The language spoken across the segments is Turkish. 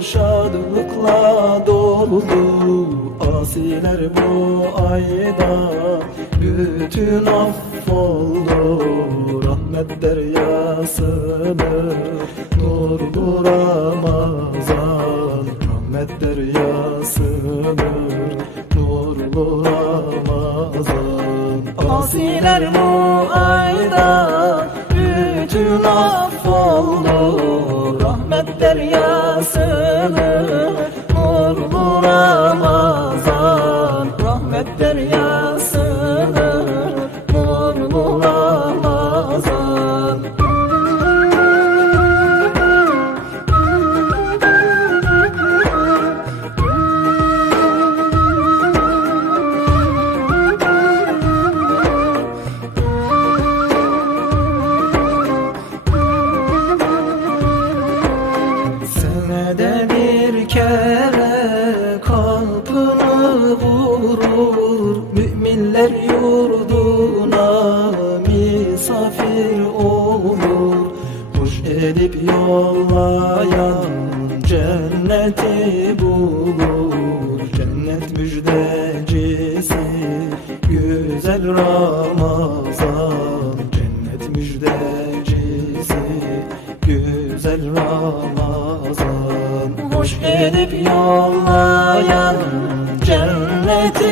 şadlıkla doldu. Asiler bu ayda bütün affoldu. Rahmet deryasını durdu Ramazan Rahmet deryasını durdu Ramazan Asiler misafir olur. Hoş edip yollayan cenneti bulur. Cennet müjdecisi güzel Ramazan. Cennet müjdecisi güzel Ramazan. Hoş edip yollayan cenneti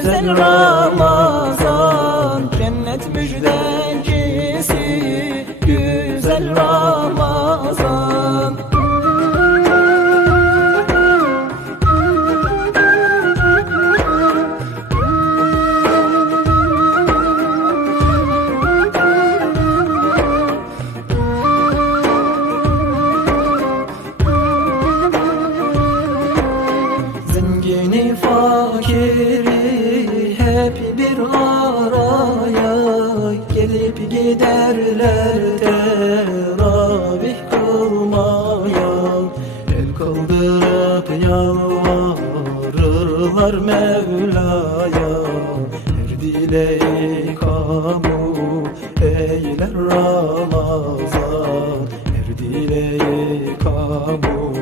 güzel Ramazan Cennet müjdecisi. Güzel Ramazan. Fakiri araya Gelip giderler teravih kılmaya El kaldırıp yalvarırlar Mevla'ya. Her dileği kabul eyler Ramazan. Her dileği kabul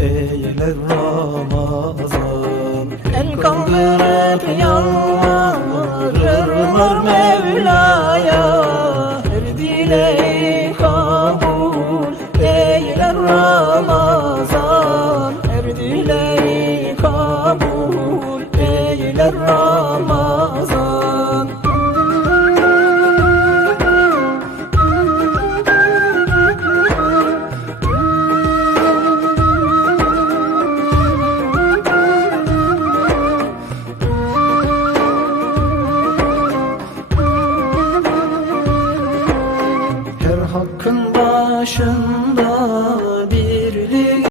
eyler Ramazan. El kaldırıp yalvarırlar Mevla'ya Her dileği başında